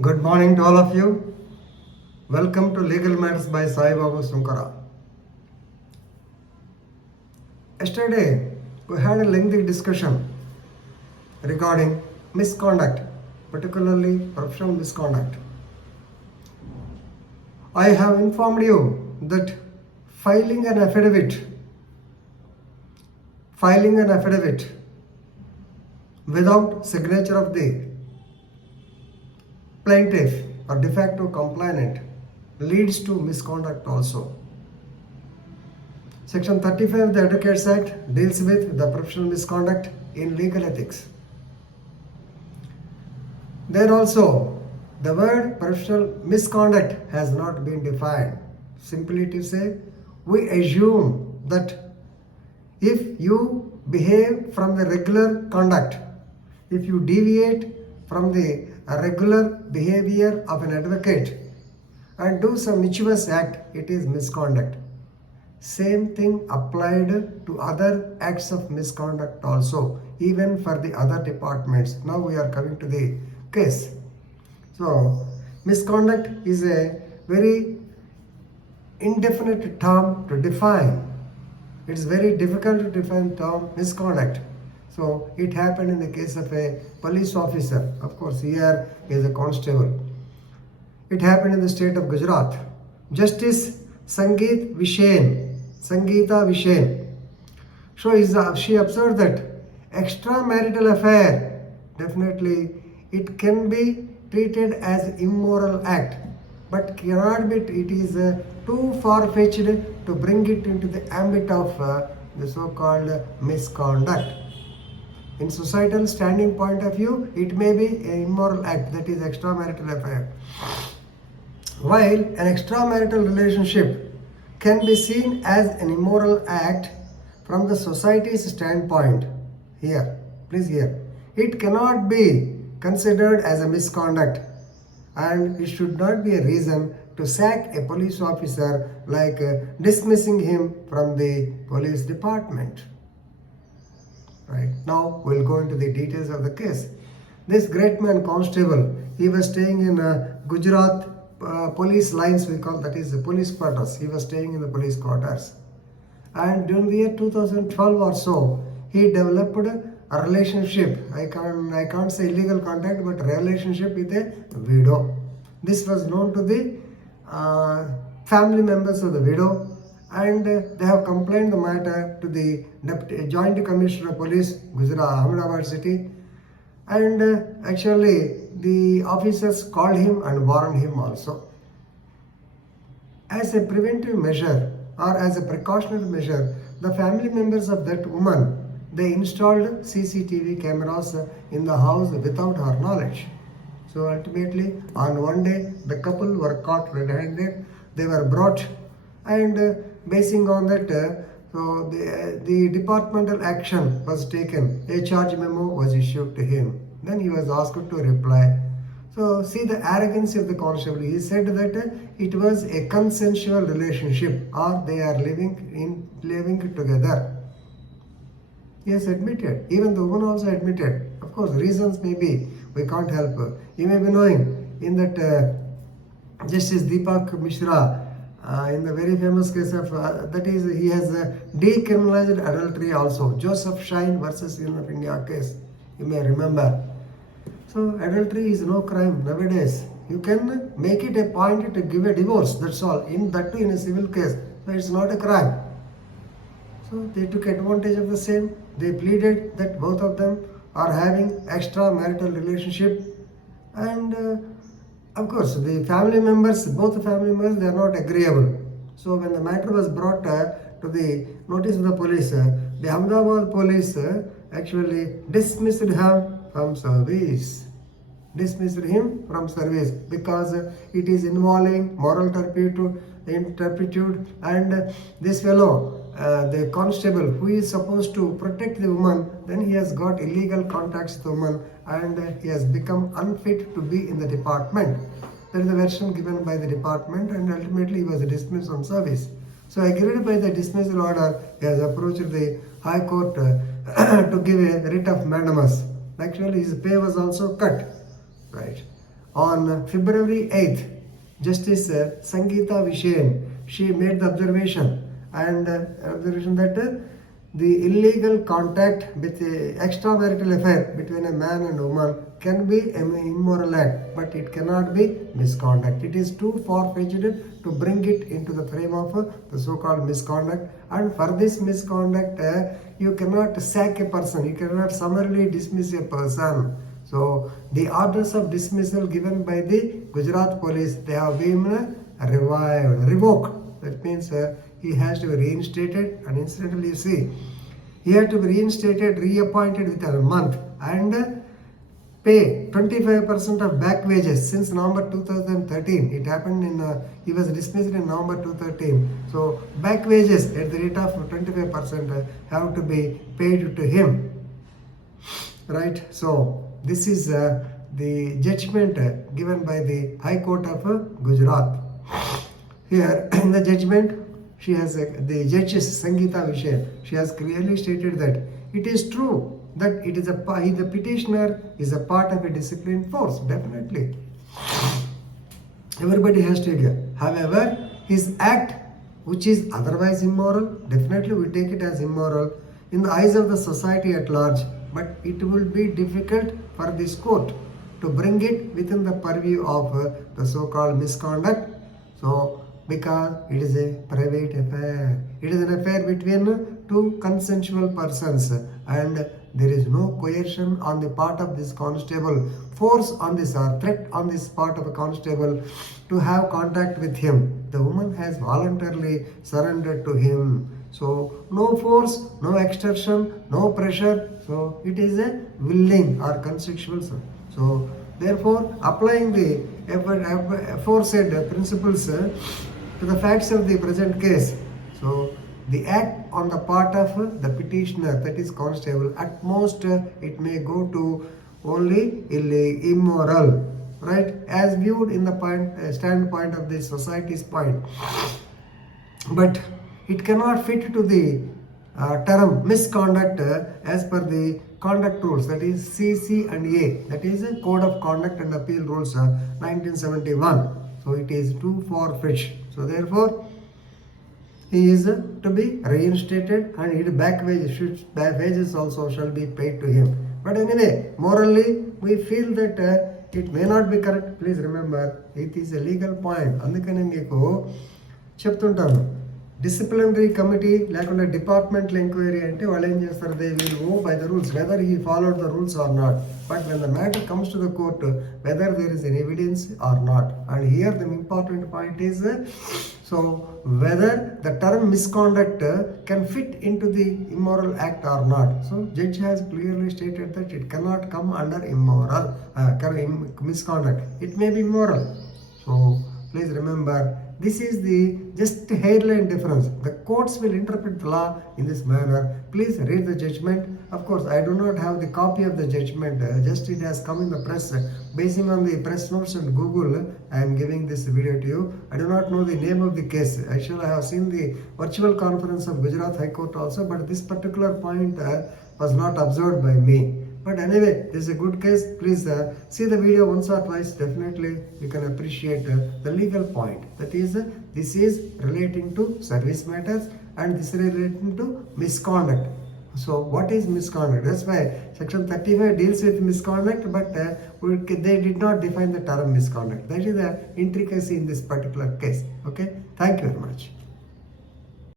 Good morning to all of you. Welcome to Legal Matters by Sai Babu Sunkara. Yesterday, we had a lengthy discussion regarding misconduct, particularly professional misconduct. I have informed you that filing an affidavit without signature of the plaintiff or de facto complainant leads to misconduct also. Section 35 of the Advocates Act deals with the professional misconduct in legal ethics. There also, the word professional misconduct has not been defined. Simply to say, we assume that if you behave from the regular conduct, if you deviate from the regular behavior of an advocate and do some mischievous act, it is misconduct. Same thing applied to other acts of misconduct also, even for the other departments. Now we are coming to the case. So, misconduct is a very indefinite term to define. It's very difficult to define term misconduct. So it happened in the case of a police officer. Of course, here is a constable. It happened in the state of Gujarat. Justice Sangeeta Vishen. So she observed that extramarital affair, definitely it can be treated as immoral act, but cannot be, it is too far-fetched to bring it into the ambit of the so-called misconduct. In societal standing point of view, it may be an immoral act, that is extramarital affair. While an extramarital relationship can be seen as an immoral act from the society's standpoint, please hear, it cannot be considered as a misconduct, and it should not be a reason to sack a police officer like dismissing him from the police department. Right. Now we'll go into the details of the case. This great man constable, he was staying in Gujarat police lines, we call that is the police quarters. He was staying in the police quarters. And during the year 2012 or so, he developed a relationship, I can't say illegal contact, but relationship with a widow. This was known to the family members of the widow, and they have complained the matter to the Joint Commissioner of Police, Gujarat, Ahmedabad city, and actually the officers called him and warned him also. As a preventive measure or as a precautionary measure, the family members of that woman, they installed CCTV cameras in the house without her knowledge. So ultimately, on one day, the couple were caught red-handed. They were brought, and basing on that, so the departmental action was taken. A charge memo was issued to him. Then he was asked to reply. So see the arrogance of the constable. He said that it was a consensual relationship, or they are living together. He has admitted. Even the woman also admitted. Of course, reasons may be, we can't help. You may be knowing in that Justice Deepak Mishra, in the very famous case of, that is, he has decriminalized adultery also. Joseph Shine versus Union of India case, you may remember. So adultery is no crime nowadays. You can make it a point to give a divorce, that's all, that too in a civil case. So it's not a crime. So they took advantage of the same. They pleaded that both of them are having extramarital relationship, and of course the family members, both the family members, they are not agreeable. So when the matter was brought to the notice of the police, the Ahmedabad police actually dismissed him from service. Because it is involving moral turpitude, and this fellow, the constable who is supposed to protect the woman, then he has got illegal contacts with the woman, and he has become unfit to be in the department. That is the version given by the department, and ultimately he was dismissed from service. So agreed by the dismissal order, he has approached the High Court to give a writ of mandamus. Actually his pay was also cut. Right. On February 8th, Justice Sangeeta Vishen, she made the observation that the illegal contact with the extramarital affair between a man and woman can be an immoral act, but it cannot be misconduct. It is too far-fetched to bring it into the frame of the so-called misconduct, and for this misconduct you cannot sack a person, you cannot summarily dismiss a person. So the orders of dismissal given by the Gujarat police, they have been revoked. That means he has to be reinstated, and incidentally you see, he had to be reinstated, reappointed within a month, and pay 25% of back wages since November 2013. It happened he was dismissed in November 2013. So back wages at the rate of 25% have to be paid to him. Right? So this is the judgment given by the High Court of Gujarat. Here in the judgment, the judge Sangeeta Vishen, she has clearly stated that it is true that it is the petitioner is a part of a disciplined force. Definitely, everybody has to agree. However, his act, which is otherwise immoral, definitely we take it as immoral in the eyes of the society at large. But it will be difficult for this court to bring it within the purview of the so-called misconduct. So, because it is a private affair. It is an affair between two consensual persons, and there is no coercion on the part of this constable, force on this or threat on this part of a constable to have contact with him. The woman has voluntarily surrendered to him. So no force, no extortion, no pressure. So it is a willing or consensual. So therefore, applying the aforesaid principles to the facts of the present case. So the act on the part of the petitioner, that is constable, at most it may go to only immoral, right? As viewed in the standpoint of the society's point. But it cannot fit to the term misconduct as per the conduct rules, that is CC and A, that is a Code of Conduct and Appeal Rules 1971. So it is too far-fetched. So therefore, he is to be reinstated, and his back wages also shall be paid to him. But anyway, morally, we feel that it may not be correct. Please remember, it is a legal point. అందుకని మీకు చెప్తుంటాను, disciplinary committee లేకుండా departmental inquiry అంటే వాళ్ళు ఏం చేస్తారు, they will go by the rules whether he followed the rules or not. But when the matter comes to the court, whether there is any evidence or not. And here the important point is so whether the term misconduct can fit into the immoral act or not. So judge has clearly stated that it cannot come under misconduct. It may be immoral. So please remember, this is the just hairline difference. The courts will interpret the law in this manner. Please read the judgment. Of course, I do not have the copy of the judgment. Just it has come in the press. Basing on the press notes and Google, I am giving this video to you. I do not know the name of the case. Actually, I have seen the virtual conference of Gujarat High Court also, but this particular point was not observed by me. But anyway, this is a good case. Please see the video once or twice. Definitely, you can appreciate the legal point. That is, this is relating to service matters, and this is relating to misconduct. So, what is misconduct? That's why Section 35 deals with misconduct, but they did not define the term misconduct. That is the intricacy in this particular case. Okay, thank you very much.